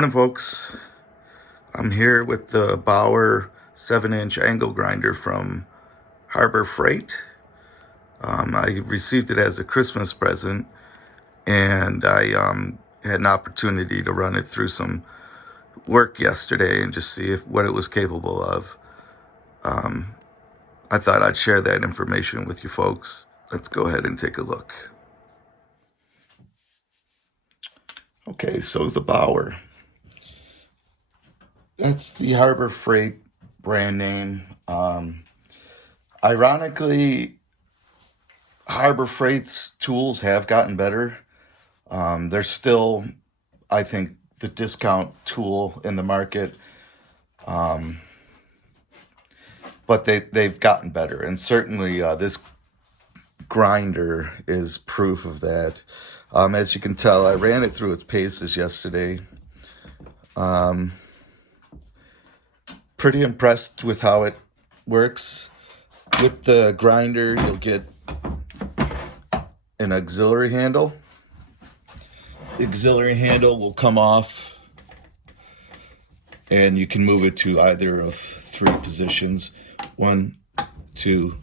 Morning, folks. I'm here with the Bauer 7-inch angle grinder from Harbor Freight. I received it as a Christmas present, and I had an opportunity to run it through some work yesterday and just see what it was capable of. I thought I'd share that information with you folks. Let's go ahead and take a look. Okay, so the Bauer. That's the Harbor Freight brand name. Ironically, Harbor Freight's tools have gotten better. They're still, I think, the discount tool in the market, but they've gotten better. And certainly this grinder is proof of that. As you can tell, I ran it through its paces yesterday. Pretty impressed with how it works. With the grinder, you'll get an auxiliary handle. The auxiliary handle will come off, and you can move it to either of three positions: 1, 2,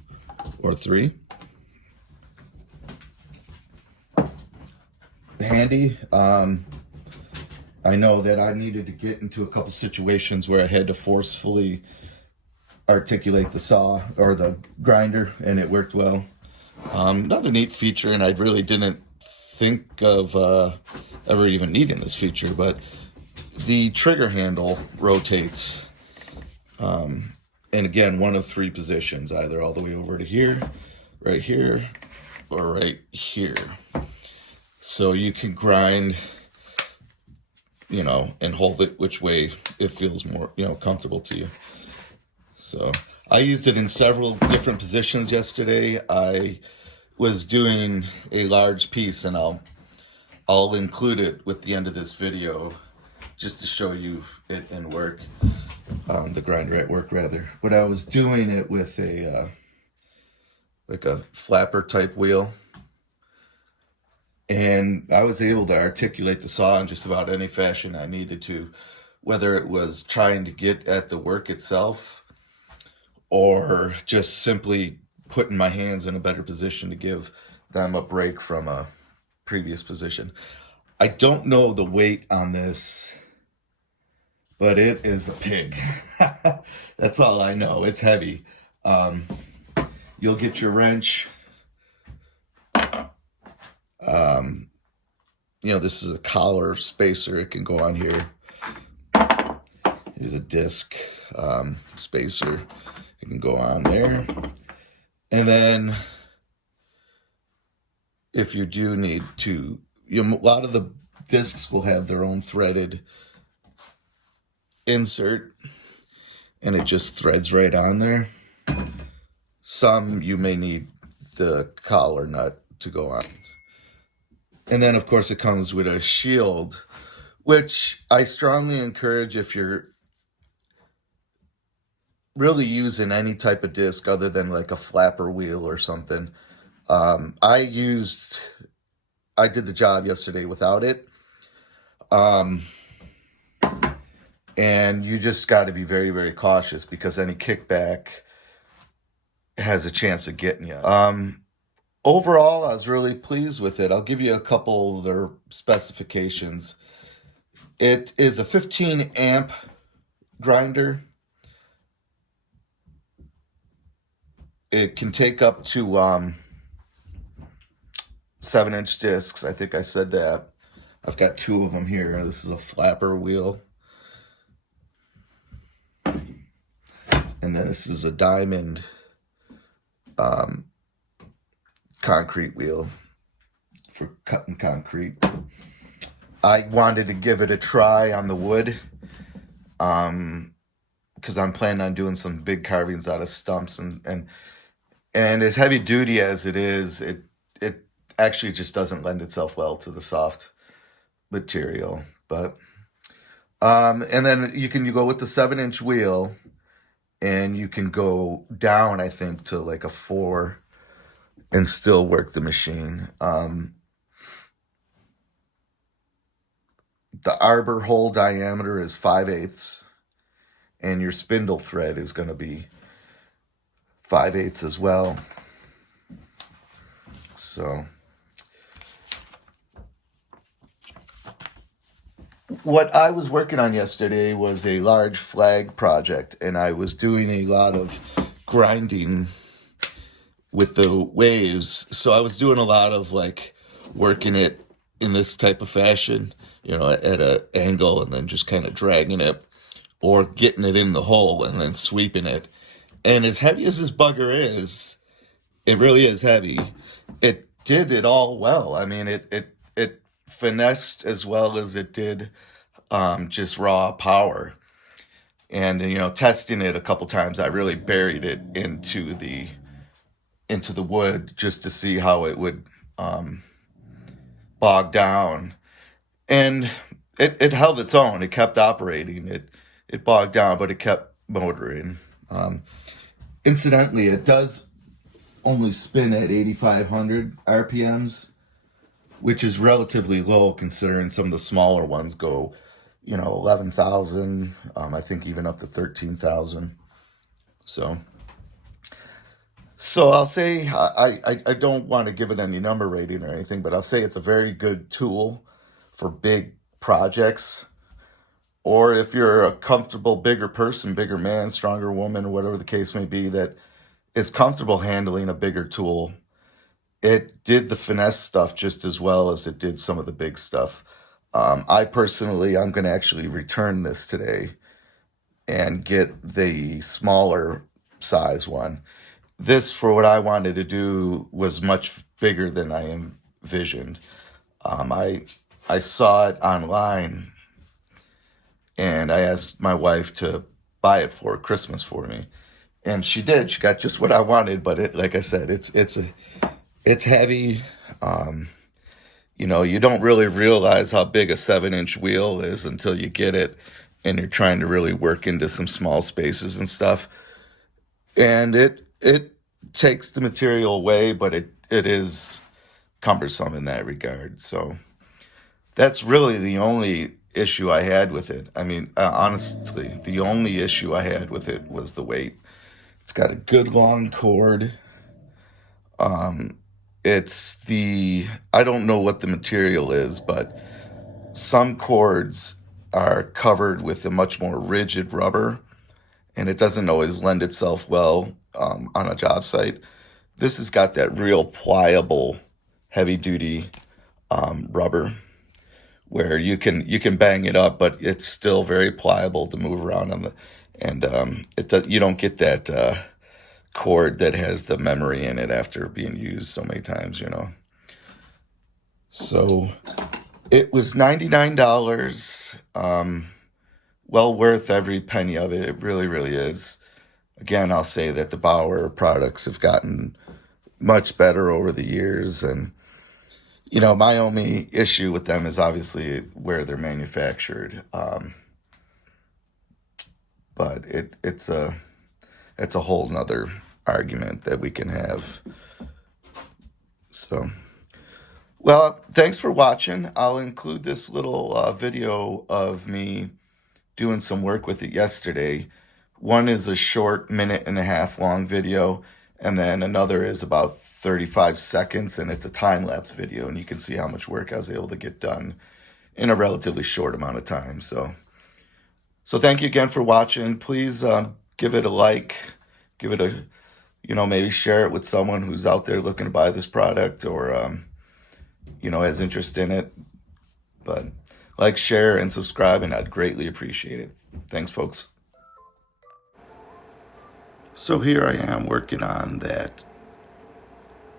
or 3. Handy. I know that I needed to get into a couple situations where I had to forcefully articulate the saw or the grinder, and it worked well. Another neat feature, and I really didn't think of ever even needing this feature, but the trigger handle rotates. And again, one of three positions, either all the way over to here, or right here. So you can grind, and hold it which way it feels more, comfortable to you. So I used it in several different positions yesterday. I was doing a large piece, and I'll include it with the end of this video just to show you it in work, the grinder at work rather. But I was doing it with like a flapper type wheel, and I was able to articulate the saw in just about any fashion I needed to, whether it was trying to get at the work itself or just simply putting my hands in a better position to give them a break from a previous position. I don't know the weight on this, but it is a pig. That's all I know. It's heavy. You'll get your wrench. This is a collar spacer. It can go on here. Here's a disc spacer. It can go on there. And then if you do need to, a lot of the discs will have their own threaded insert, and it just threads right on there. Some you may need the collar nut to go on. And then, of course, it comes with a shield, which I strongly encourage if you're really using any type of disc other than like a flapper wheel or something. I did the job yesterday without it. And you just got to be very, very cautious because any kickback has a chance of getting you. Overall, I was really pleased with it. I'll give you a couple of their specifications. It is a 15 amp grinder. It can take up to 7-inch discs. I think I said that. I've got 2 of them here. This is a flapper wheel. And then this is a diamond concrete wheel for cutting concrete. I wanted to give it a try on the wood because I'm planning on doing some big carvings out of stumps, and as heavy duty as it is, it actually just doesn't lend itself well to the soft material. But and then you go with the 7-inch wheel, and you can go down, I think, to like a 4 and still work the machine. the arbor hole diameter is 5/8, and your spindle thread is going to be 5/8 as well. So what I was working on yesterday was a large flag project, and I was doing a lot of grinding with the waves. So I was doing a lot of like working it in this type of fashion, at an angle, and then just kind of dragging it or getting it in the hole and then sweeping it. And as heavy as this bugger is, it really is heavy. It did it all well. I mean, it finessed as well as it did just raw power. And testing it a couple times, I really buried it into the wood just to see how it would bog down. And it held its own. It kept operating. It bogged down, but it kept motoring. Incidentally, it does only spin at 8,500 RPMs, which is relatively low considering some of the smaller ones go, 11,000, I think even up to 13,000. So I'll say I don't want to give it any number rating or anything, but I'll say it's a very good tool for big projects. Or if you're a comfortable bigger person, bigger man, stronger woman, whatever the case may be, that is comfortable handling a bigger tool, it did the finesse stuff just as well as it did some of the big stuff. I'm going to actually return this today and get the smaller size one. This, for what I wanted to do, was much bigger than I envisioned. I saw it online, and I asked my wife to buy it for Christmas for me, and she did. She got just what I wanted, but like I said, it's heavy. You don't really realize how big a 7-inch wheel is until you get it, and you're trying to really work into some small spaces and stuff. And it takes the material away, but it is cumbersome in that regard. So that's really the only issue I had with it. I mean, honestly, the only issue I had with it was the weight. It's got a good long cord. I don't know what the material is, but some cords are covered with a much more rigid rubber, and it doesn't always lend itself well on a job site. This has got that real pliable, heavy-duty rubber where you can bang it up, but it's still very pliable to move around on you don't get that cord that has the memory in it after being used so many times. So it was $99. Well worth every penny of it. It really, really is. Again, I'll say that the Bauer products have gotten much better over the years. And, my only issue with them is obviously where they're manufactured. But it's a whole nother argument that we can have. So, well, thanks for watching. I'll include this little video of me doing some work with it yesterday. One is a short 1.5 minute long video, and then another is about 35 seconds, and it's a time-lapse video, and you can see how much work I was able to get done in a relatively short amount of time. So thank you again for watching. Please give it a like, give it a, maybe share it with someone who's out there looking to buy this product or, has interest in it. But like, share, and subscribe, and I'd greatly appreciate it. Thanks, folks. So here I am working on that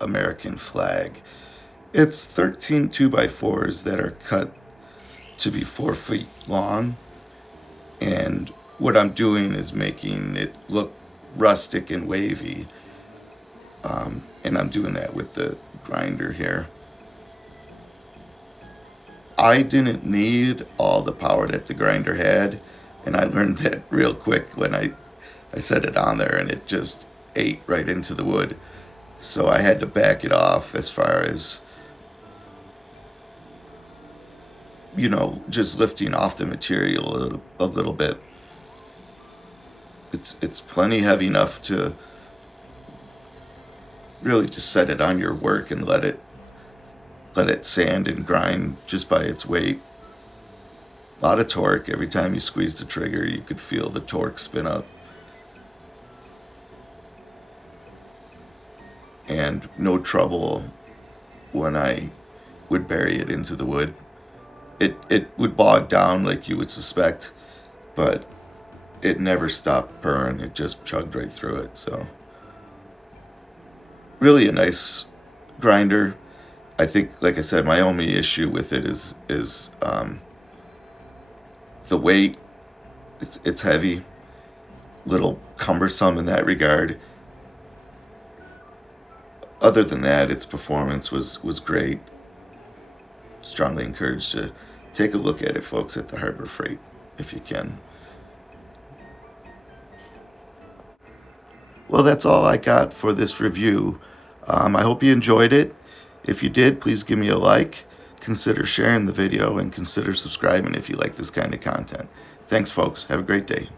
American flag. It's 13 2x4s that are cut to be 4 feet long. And what I'm doing is making it look rustic and wavy. And I'm doing that with the grinder here. I didn't need all the power that the grinder had, and I learned that real quick when I set it on there, and it just ate right into the wood. So I had to back it off as far as, just lifting off the material a little bit. It's plenty heavy enough to really just set it on your work and let it sand and grind just by its weight. A lot of torque. Every time you squeeze the trigger, you could feel the torque spin up. And no trouble when I would bury it into the wood. It would bog down like you would suspect, but it never stopped purring. It just chugged right through it. So really a nice grinder. I think, like I said, my only issue with it is the weight. It's heavy, little cumbersome in that regard. Other than that, its performance was great. Strongly encouraged to take a look at it, folks, at the Harbor Freight, if you can. Well, that's all I got for this review. I hope you enjoyed it. If you did, please give me a like, consider sharing the video, and consider subscribing if you like this kind of content. Thanks, folks. Have a great day.